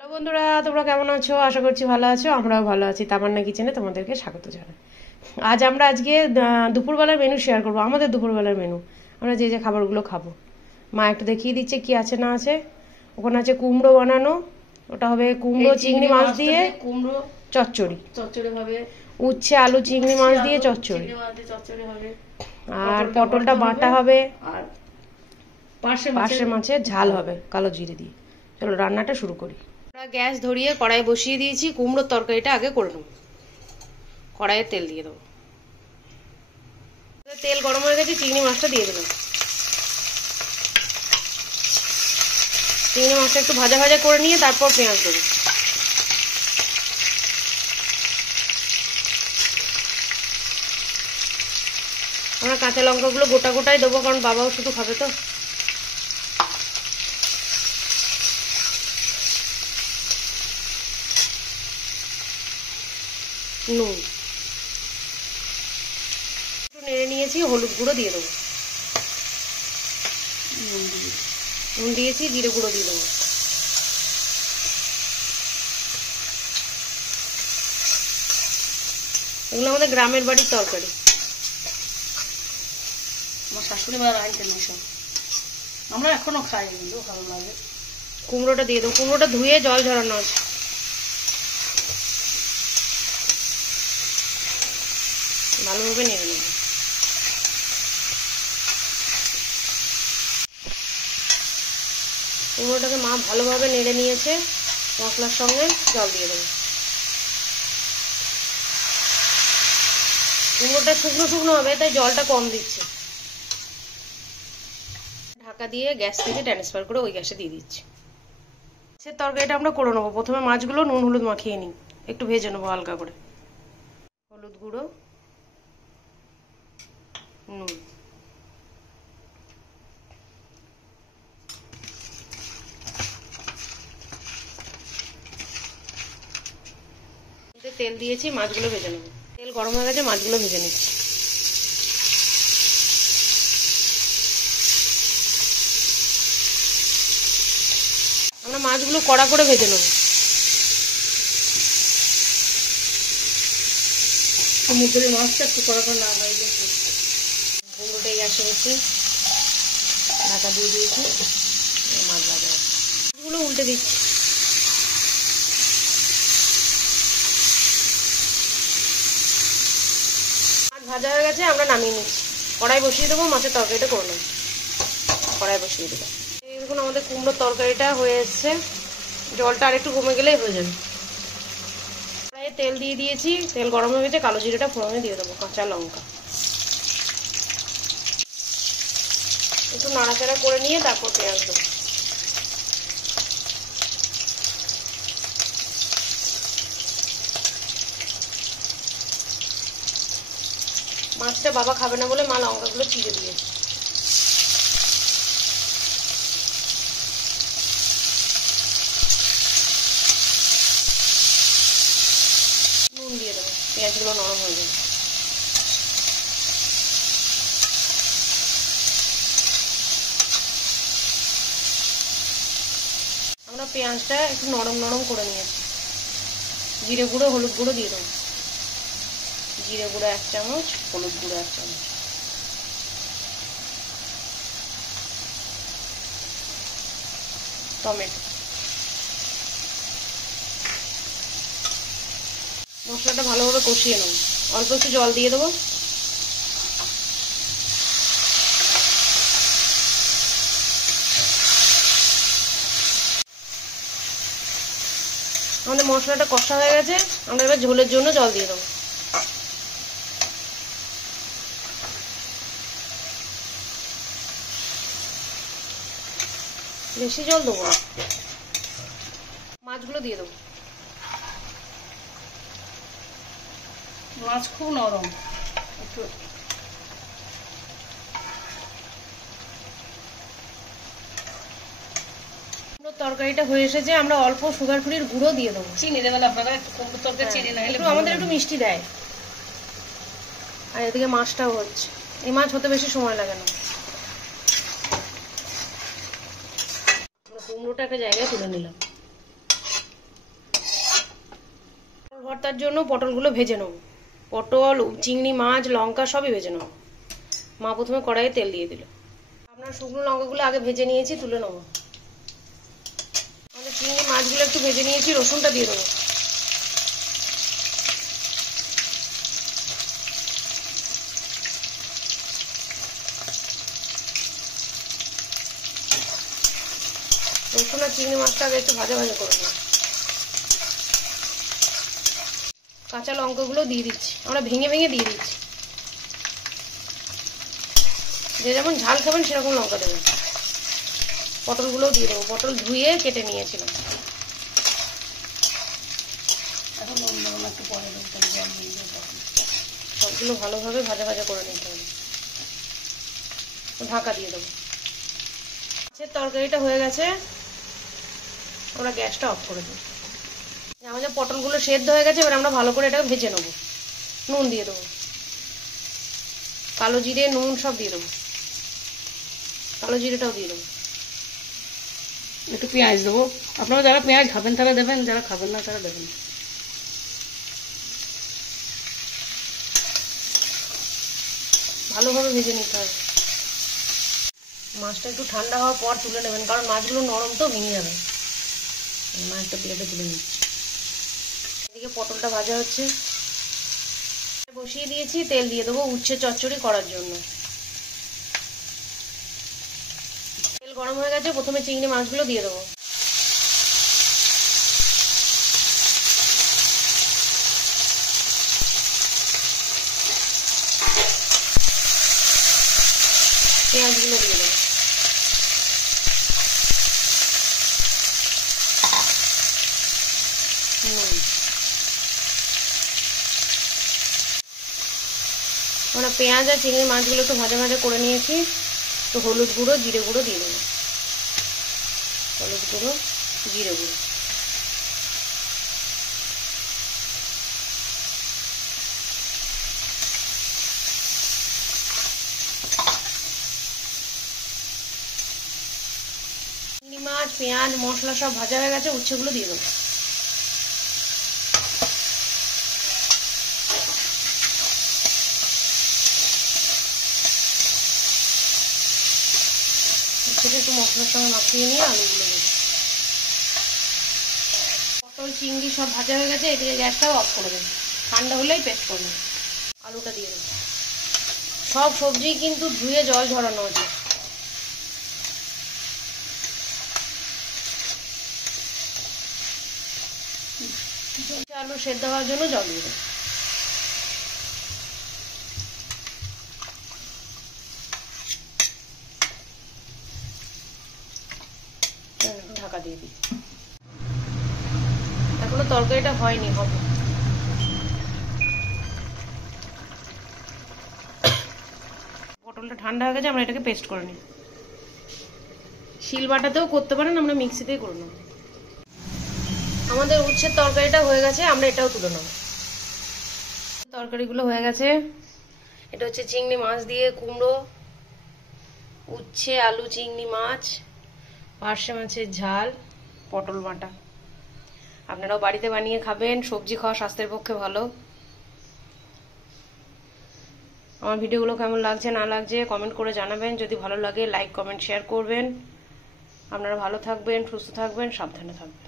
Hello বন্ধুরা, তোমরা কেমন আছো? আশা করছি ভালো আছো। আমরাও ভালো আছি। তামান্না কিচেনে তোমাদেরকে স্বাগত জানাই। আজকে দুপুরবেলার মেনু শেয়ার করবো, আমাদের দুপুরবেলার মেনু। আমরা যে যে খাবারগুলো খাবো, মা একটু দেখিয়ে দিচ্ছে কি আছে না আছে। ওখানে আছে কুমড়ো বানানো, ওটা হবে কুমড়ো চিংড়ি মাছ দিয়ে কুমড়ো চচ্চড়ি। চচ্চড়ি হবে, উচ্ছে আলু চিংড়ি মাছ দিয়ে চচ্চড়ি, চচ্চড়ি হবে, আর পটলটা বাটা হবে, আর পার্শে মাছের ঝাল হবে কালো জিরে দিয়ে। চলো রান্নাটা শুরু করি। গ্যাস ধরিয়ে কড়াই বসিয়ে দিয়েছি। কুমড়োর তরকারিটা আগে করে নেবো। কড়াইয়ে তেল দিয়ে দেবো। তেল গরম হয়ে গেছে, চিংড়ি মাছটা দিয়ে দিলাম। চিংড়ি মাছটা একটু ভাজা ভাজা করে নিয়ে তারপর পেঁয়াজ দেবো। আমরা কাঁচা লঙ্কাগুলো গোটা গোটাই দেবো, কারণ বাবাও শুধু খাবে তো। নুন একটু নেড়ে নিয়েছি, হলুদ গুঁড়ো দিয়ে দেবো। নুন দিয়েছি, জিরে গুঁড়ো দিয়ে দেবো। এগুলো আমাদের গ্রামের বাড়ির তরকারি। আমার শাশুড়ি মা রাঁধতেন এসব, আমরা এখনো খাই, কিন্তু ভালো লাগে। কুমড়োটা দিয়ে দেবো। কুমড়োটা ধুয়ে জল ঝরানো আছে। ভালোভাবে নেড়ে নেব। কুমড়োটাকে মা ভালোভাবে নেড়ে নিয়েছে। মশলার সঙ্গে জল দিয়ে দেবো। কুমড়োটা শুকনো শুকনো হবে, তাই জলটা কম দিচ্ছে। ঢাকা দিয়ে গ্যাস থেকে ট্রান্সফার করে ওই গ্যাসে দিয়ে দিচ্ছি। মাছের তরকারিটা আমরা করে নেবো। প্রথমে মাছগুলো নুন হলুদ মাখিয়ে নিই, একটু ভেজে নেবো হালকা করে। হলুদ গুঁড়ো, নুন, তেল দিয়েছি, মাছগুলো ভেজে নেবো। তেল গরম হয়ে গেছে, মাছগুলো ভেজে নিচ্ছি। আমরা মাছগুলো কড়া করে ভেজে নেব। সমুদ্রের মাছটা একটু কড়া করে না হয়। কুমড়োটাই গ্যাসে বসে ঢাকা দিয়ে দিয়েছি। মাছ ভাজা মাছগুলো উল্টে দিচ্ছি। মাছ ভাজা হয়ে গেছে, আমরা নামিয়ে নিচ্ছি। কড়াই বসিয়ে দেবো, মাছের তরকারিটা করে নেব। কড়াই বসিয়ে দেবো। দেখুন আমাদের কুমড়োর তরকারিটা হয়ে এসছে। জলটা আর একটু কমে গেলেই হয়ে যাবে। কড়াইয়ে তেল দিয়ে দিয়েছি, তেল গরম হয়ে গেছে। কালো জিরেটা ফোড়নে দিয়ে দেবো, কাঁচা লঙ্কা একটু নাড়াচাড়া করে নিয়ে তারপর পেঁয়াজ দেবো। মাছটা বাবা খাবে না বলে মা লঙ্কাগুলো চিড়ে দিয়েছে। নুন দিয়ে দেবো, পেঁয়াজগুলো নরম হয়ে যাবে। আমরা পেঁয়াজটা একটু নরম নরম করে নিয়েছি। জিরে গুঁড়ো হলুদ গুঁড়ো দিয়ে দেবো। জিরে গুঁড়ো 1 চামচ, হলুদ গুঁড়ো 1 চামচ, টমেটো। মশলাটা ভালোভাবে কষিয়ে নেব। অল্প একটু জল দিয়ে দেবো। আমাদের মশলাটা কষা হয়ে গেছে, আমরা এবার ঝোলের জন্য জল দিয়ে দেবো। বেশি জল দেবো না। মাছগুলো দিয়ে দেবো। মাছ খুব নরম, একটু তরকারিটা হয়ে এসেছে। আমরা অল্প সুগার ফ্রির গুঁড়ো দিয়ে দেবো। চিনি দেবেন আপনারা, একটু কুমড়ো তরকারি চিনি না হলে আমাদের একটু মিষ্টি দেয়। আর এদিকে মাছটাও হচ্ছে। এই মাছ হতে বেশি সময় লাগে না। কুমড়োটা একটা জায়গায় তুলে নিলাম। ভর্তার জন্য পটলগুলো ভেজে নেব। পটল, চিংড়ি মাছ, লঙ্কা সবই ভেজে নেব। মা প্রথমে কড়াইয়ে তেল দিয়ে দিল। আপনার শুকনো লঙ্কাগুলো আগে ভেজে নিয়েছি, তুলে নেব। আমাদের চিংড়ি মাছগুলো একটু ভেজে নিয়েছি, রসুনটা দিয়ে দেবো। রসুন আর চিংড়ি মাছটা আগে একটু ভাজা ভাজা করে নেব। কাঁচা লঙ্কাগুলো দিয়ে দিচ্ছি, আমরা ভেঙে ভেঙে দিয়ে দিচ্ছি। যে যেমন ঝাল খাবেন সেরকম লঙ্কা দেবেন। পটলগুলোও দিয়ে দেবো, পটল ধুয়ে কেটে নিয়েছিলাম। সবগুলো ভালোভাবে ভাজা ভাজা করে নিতে হবে। ঢাকা দিয়ে দেবো। মাছের তরকারিটা হয়ে গেছে, আমরা গ্যাসটা অফ করে দিই। আমাদের পটলগুলো সেদ্ধ হয়ে গেছে, এবার আমরা ভালো করে এটাকে ভেজে নেবো। নুন দিয়ে দেবো, কালো জিরে, নুন সব দিয়ে দেবো। কালো জিরেটাও দিয়ে দেবো। একটু পেঁয়াজ দেবো, আপনারা যারা পেঁয়াজ খাবেন তারা দেবেন, যারা খাবেন না তারা দেবেন। ভালোভাবে ভেজে নিতে হবে। মাছটা একটু ঠান্ডা হওয়ার পর তুলে নেবেন, কারণ মাছগুলো নরম তো ভেঙে যাবে। মাছটা প্লেটে তুলে নিচ্ছি। এদিকে পটলটা ভাজা হচ্ছে, বসিয়ে দিয়েছি। তেল দিয়ে দেবো উচ্ছে চচ্চড়ি করার জন্য। তেল গরম হয়ে গেছে, প্রথমে চিংড়ি মাছগুলো দিয়ে দেবো। পেঁয়াজগুলো দিয়ে দেবো। আমরা পেঁয়াজ আর চিংড়ি মাছগুলো একটু ভাজা ভাজা করে নিয়েছি। তো হলুদ গুঁড়ো, জিরে গুঁড়ো দিয়ে দেবো। হলুদ গুঁড়ো, জিরে গুঁড়ো। চিংড়ি মাছ, পেঁয়াজ, মশলা সব ভাজা হয়ে গেছে, উচ্ছেগুলো দিয়ে দেবো। সেটা একটু মশলার সঙ্গে মাখিয়ে নিয়ে আলুগুলো দেবো। পটল, চিংড়ি সব ভাজা হয়ে গেছে, এদিকে গ্যাসটাও অফ করে দেবো। ঠান্ডা হলেই পেস্ট করবেন। আলুটা দিয়ে দেবো। সব সবজি কিন্তু ধুয়ে জল ঝরানো আছে। আলু সেদ্ধ হওয়ার জন্য জল দিয়ে দেবো। ঢাকা দিয়ে দিই। এখনো তরকারিটা হয়নি, হবে। পটলটা ঠান্ডা হয়ে গেছে, আমরা এটাকে পেস্ট করে নিই। শিল বাটাতেও করতে পারেন, আমরা মিক্সিতেই করে নেব। আমাদের উচ্ছের তরকারিটা হয়ে গেছে, আমরা এটাও তুলে নেব। তরকারিগুলো হয়ে গেছে। এটা হচ্ছে চিংড়ি মাছ দিয়ে কুমড়ো, উচ্ছে, আলু, চিংড়ি মাছ, পার্শে মাছের ঝাল, পটল বাটা। আপনারাও বাড়িতে বানিয়ে খাবেন। সবজি খাওয়া স্বাস্থ্যের পক্ষে ভালো। আমার ভিডিওগুলো কেমন লাগছে না লাগছে কমেন্ট করে জানাবেন। যদি ভালো লাগে লাইক, কমেন্ট, শেয়ার করবেন। আপনারা ভালো থাকবেন, সুস্থ থাকবেন, সাবধানে থাকবেন।